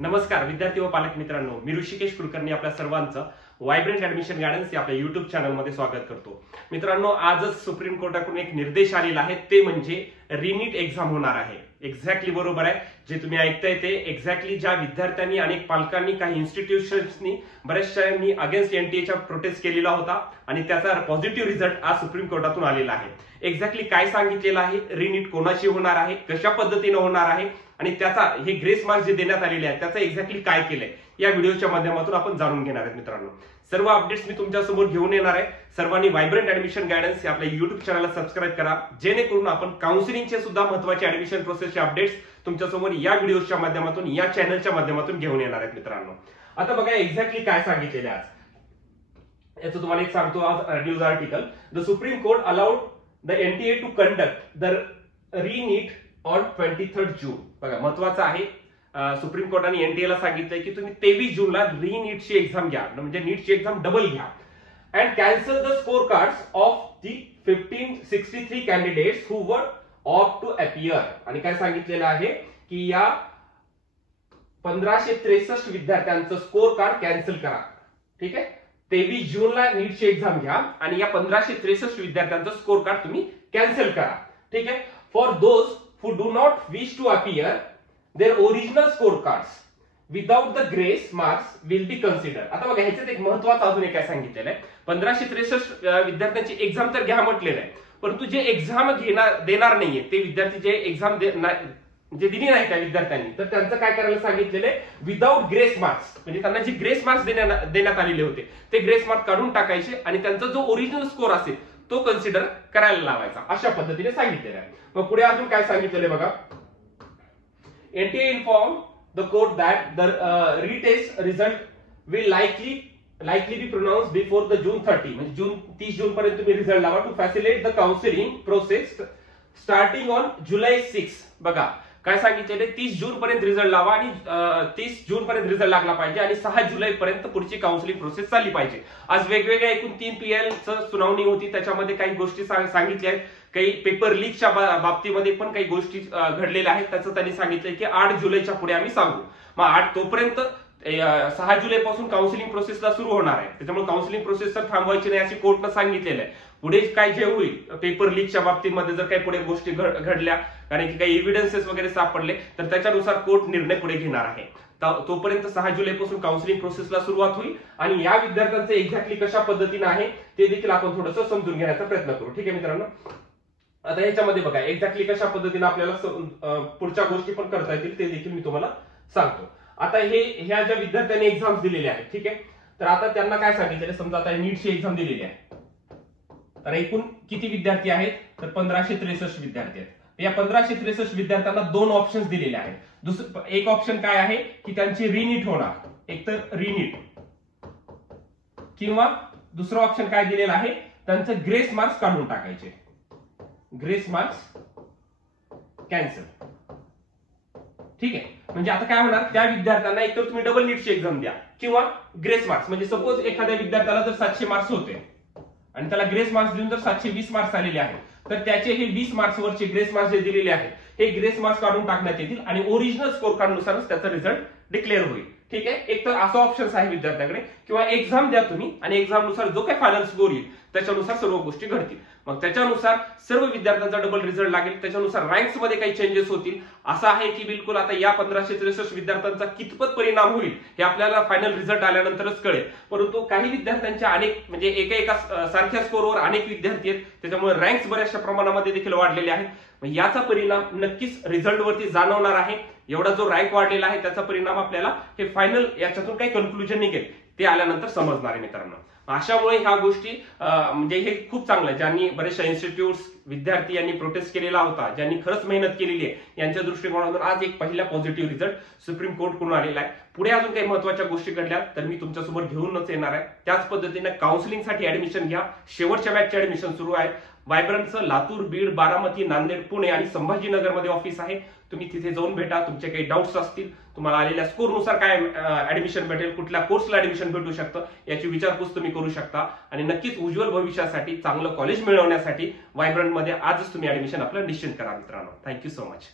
नमस्कार विद्यार्थी व पालक मित्रांनो, मी ऋषिकेश कुलकर्णी आपल्या सर्वांचं वायब्रंट ऍडमिशन गायडन्स या आपल्या युट्यूब चॅनलमध्ये स्वागत करतो। मित्रांनो, आजच सुप्रीम कोर्टाकडून एक निर्देश आलेला आहे, ते म्हणजे रिनीट एक्झाम होणार आहे। एक्झॅक्टली बरोबर आहे, जे तुम्ही ऐकताय ते एक्झॅक्टली ज्या विद्यार्थ्यांनी अनेक पालकांनी काही इन्स्टिट्यूशन्सनी बऱ्याचशांनी अगेन्स्ट एनटीएचा प्रोटेस्ट केलेला होता आणि त्याचा पॉझिटिव्ह रिझल्ट आज सुप्रीम कोर्टातून आलेला आहे। एक्झॅक्टली काय सांगितलेलं आहे, रिनीट कोणाची होणार आहे, कशा पद्धतीने होणार आहे आणि त्याचा हे ग्रेस मार्क्स जे देण्यात आलेले आहेत त्याचं एक्झॅक्टली काय केलंय या व्हिडिओच्या माध्यमातून आपण जाणून घेणार आहेत। मित्रांनो, सर्व अपडेट्स मी तुमच्या समोर घेऊन येणार आहे। सर्वांनी वायब्रंट ऍडमिशन गायडन्स या आपल्या युट्यूब चॅनलला सबस्क्राइब करा, जेणेकरून आपण काउन्सिलिंगचे सुद्धा महत्त्वाचे ऍडमिशन प्रोसेसचे अपडेट्स तुमच्या समोर या व्हिडिओच्या माध्यमातून या चॅनलच्या माध्यमातून घेऊन येणार आहेत। मित्रांनो, आता बघा एक्झॅक्टली काय सांगितलेले आज याचं तुम्हाला एक सांगतो। आज news article, the supreme court allowed the NTA to conduct the reNEET on 23 June. बघा महत्वाचं आहे, सुप्रीम कोर्टाने एनटीए ला सांगितलंय की तुम्ही 23 जूनला रीनीटची एक्झाम घ्या, म्हणजे नीटची एक्झाम डबल घ्या and cancel the score cards of the 1563 candidates who were opt to appear. आणि काय सांगितलेलं आहे की या 1563 विद्यार्थ्यांचं स्कोर कार्ड कॅन्सल करा। ठीक आहे, 23 जूनला नीटची एक्झाम घ्या आणि या 1563 विद्यार्थ्यांचं स्कोर कार्ड तुम्ही कॅन्सल करा। ठीक आहे, for those who do not wish to appear, their original scorecards without the grace marks will be considered। आता बघा ह्याच्यात एक महत्त्वाचं अजून एक काय सांगितलेलं आहे, 1563 विद्यार्थ्यांची एक्झाम तर घ्या म्हटलेलं आहे, परंतु जे एक्झाम देणार नाहीये ते विद्यार्थी जे एक्झाम जे दिली नाही त्या विद्यार्थ्यांनी, तर त्यांचं काय करायला सांगितलेलं आहे, विदाउट ग्रेस मार्क्स, म्हणजे त्यांना जे ग्रेस मार्क्स देण्यात आलेले होते ते ग्रेस मार्क्स काढून टाकायचे आणि त्यांचा जो ओरिजिनल स्कोर असेल तो कन्सिडर करायला लावायचा, अशा पद्धतीने सांगितलेलं आहे। मग पुढे अजून काय सांगितलेलं बघा, NTA inform the court that the retest result will likely be pronounce before the June 30, म्हणजे 30 जून पर्यंत तुम्ही रिझल्ट लावा to facilitate the counselling process starting on July 6। बघा काय सांगितलेले, 30 जून पर्यंत रिझल्ट लावा आणि 30 जून पर्यंत रिझल्ट लागला पाहिजे आणि 6 जुलै पर्यंत पुढची काउन्सिलिंग प्रोसेस चालली पाहिजे। आज वेगवेगळ्या एकूण 3 PL सुनावणी होती, त्याच्यामध्ये काही गोष्टी सांगितल्या आहेत, काही पेपर लीकच्या बाबतीमध्ये पण काही गोष्टी घडलेल्या आहेत, त्याचं त्यांनी सांगितलंय की 8 जुलैच्या पुढे आम्ही सांगू। मग तोपर्यंत 6 जुलै पासून काउन्सिलिंग प्रोसेसला सुरू होणार आहे, त्याच्यामुळे काउन्सिलिंग प्रोसेस तर थांबवायची नाही अशी कोर्टनं सांगितलेलं आहे। पुढे काय जे होईल पेपर लीकच्या बाबतीमध्ये जर काही पुढे गोष्टी घडल्या, कारण की काही एव्हिडन्सेस वगैरे सापडले, तर त्याच्यानुसार कोर्ट निर्णय पुढे घेणार आहे। तोपर्यंत 6 जुलै पासून काउन्सिलिंग प्रोसेसला सुरुवात होईल आणि या विद्यार्थ्यांचं एक्झॅक्टली कशा पद्धतीने आहे ते देखील आपण थोडंसं समजून घेण्याचा प्रयत्न करू। ठीक आहे मित्रांनो, आता ह्याच्यामध्ये बघा एक्झॅक्टली कशा पद्धतीने आपल्याला पुढच्या गोष्टी पण करता येतील ते देखील मी तुम्हाला सांगतो। आता ह्या ज्या विद्यार्थ्यांनी एक्झाम दिलेल्या आहेत, ठीक आहे, तर आता त्यांना काय सांगितलेलं, समजा आता नीटची एक्झाम दिलेली आहे, तर एकूण किती विद्यार्थी आहेत, तर 1563 विद्यार्थी आहेत। या 1563 विद्यार्थ्यांना 2 ऑप्शन्स दिलेले आहेत। एक ऑप्शन काय आहे की त्यांची रिनीट होणार, एक तर रिनीट, किंवा दुसरा ऑप्शन काय दिलेला आहे, त्यांचं ग्रेस मार्क्स काढून टाकायचे, ग्रेस मार्क्स कॅन्सल। ठीक आहे, म्हणजे आता काय होणार, त्या विद्यार्थ्यांना एकतर तुम्ही डबल नीटची एक्झाम द्या किंवा ग्रेस मार्क्स, म्हणजे सपोज एखाद्या विद्यार्थ्याला जर 700 मार्क्स होते आणि त्याला ग्रेस मार्क्स देऊन जर 720 मार्क्स आलेले आहेत, तर त्याचे हे 20 मार्क्स वरचे ग्रेस मार्क्स जे दिलेले आहेत हे ग्रेस मार्क्स काढून टाकण्यात येतील आणि ओरिजिनल स्कोर कार्डनुसारच त्याचा रिझल्ट डिक्लेअर होईल। ठीक आहे, एक तर असा ऑप्शन आहे विद्यार्थ्याकडे, किंवा एक्झाम द्या तुम्ही आणि एक्झाम नुसार जो काही फायनल स्कोर येईल त्याच्यानुसार सर्व गोष्टी घडतील। मग त्याच्यानुसार सर्व विद्यार्थ्यांचा डबल रिझल्ट लागेल, त्याच्यानुसार रँक्स मध्ये काही चेंजेस होतील। असं आहे की बिलकुल आता या 1563 विद्यार्थ्यांचा कितपत परिणाम होईल हे आपल्याला फायनल रिझल्ट आल्यानंतरच कळेल, परंतु काही विद्यार्थ्यांच्या अनेक म्हणजे एका सारख्या स्कोरवर अनेक विद्यार्थी आहेत, त्याच्यामुळे रँक्स बऱ्याचशा प्रमाणामध्ये देखील वाढलेले आहेत। याचा परिणाम नक्कीच रिझल्ट वरती जाणवणार आहे। एवढा जो रँक वाढलेला आहे त्याचा परिणाम आपल्याला हे फायनल याच्यातून काही कन्क्लुजन निघेल ते आल्यानंतर समजणार आहे। मित्रांनो, अशामुळे ह्या गोष्टी म्हणजे हे खूप चांगलं आहे, ज्यांनी बरेचशा इन्स्टिट्यूट्स विद्यार्थी यांनी प्रोटेस्ट केलेला होता, ज्यांनी खरंच मेहनत केलेली आहे, यांच्या दृष्टिकोनातून आज एक पहिला पॉझिटिव्ह रिझल्ट सुप्रीम कोर्ट कडून आलेला आहे। पुढे अजून काही महत्त्वाच्या गोष्टी घडल्या तर मी तुमच्यासमोर घेऊनच येणार आहे। त्याच पद्धतीने काउन्सिलिंगसाठी ऍडमिशन घ्या, शेवटच्या बॅचचे ऍडमिशन सुरू आहे। वायब्रंटचं लातूर, बीड, बारामती, नांदेड, पुणे आणि संभाजीनगरमध्ये ऑफिस आहे, तुम्ही तिथे जाऊन भेटा। तुमचे काही डाऊट्स असतील, तुम्हाला आलेल्या स्कोरनुसार काय ऍडमिशन भेटेल, कुठल्या कोर्सला ऍडमिशन भेटू शकतं याची विचारपूस तुम्ही करू शकता आणि नक्कीच उज्ज्वल भविष्यासाठी चांगलं कॉलेज मिळवण्यासाठी वायब्रंटमध्ये आजच तुम्ही ऍडमिशन आपलं निश्चित करा। मित्रांनो, थँक्यू सो मच।